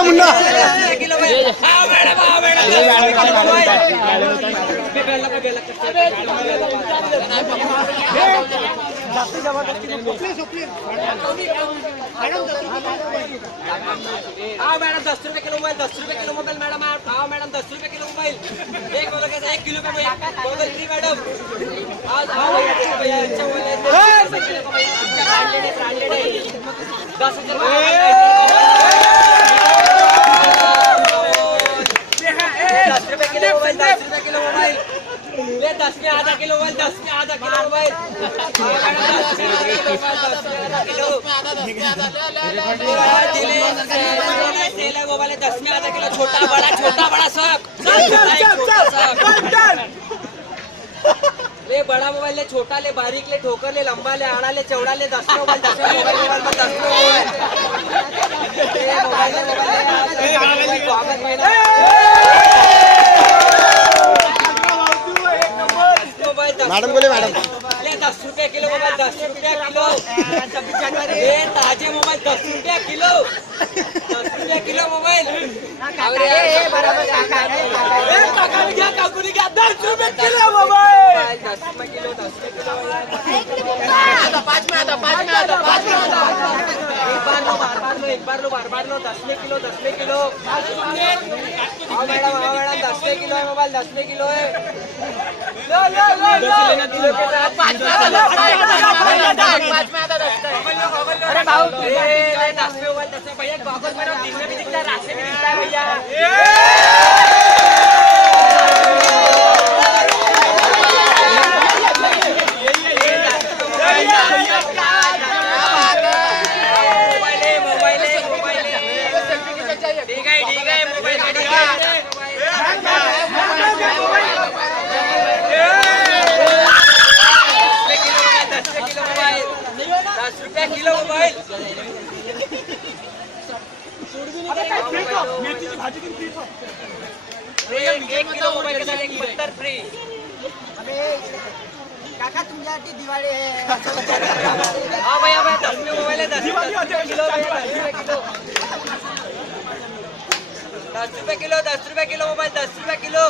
मुन्ना मैडम 10 रुपए kilo mobile 10 रुपए kilo mobile madam आओ मैडम 10 रुपए किलो मोबाइल एक बोलो कैसे 1 किलो पे मोबाइल फ्री मैडम आज आओ भैया अच्छा बोले 10 रुपए किलो मोबाइल 10 रुपए किलो मोबाइल ले 10 में आधा किलो मोबाइल 10 में आधा किलो मोबाइल 10 में आधा किलो मोबाइल 10 में आधा किलो छोटा बड़ा सब ले बड़ा मोबाइल ले छोटा ले बारीक ले ठोकर ले लंबा ले आड़ा ले चौड़ा ले 10 मोबाइल 10 मोबाइल 10 मोबाइल मैडम बोले मैडम ले 10 रुपए किलो मोबाइल 10 रुपया किलो 26 जनवरी ये ताजे मोबाइल 10 रुपया किलो 10 रुपया किलो मोबाइल अरे बराबर काका ने क्या काकू ने क्या 10 रुपए किलो मोबाइल 10 रुपए किलो 10 रुपए किलो 5 में आता एक बार लो बार लो 10 में किलो 10 में किलो आओ मैडम 10 में किलो है मोबाइल 10 में किलो है लो अरे भाऊ 10 में मोबाइल 10 में भैया गॉगल में दिन में भी दिखता है रात में भी दिखता है भैया किलो मोबाइल एक किलो मोबाइल के साथ एक पत्तर फ्री काका तुमच्यासाठी दिवाळी आहे हाँ भैया 10 में मोबाइल है 10 रुपए किलो 10 रुपए किलो मोबाइल 10 रुपए किलो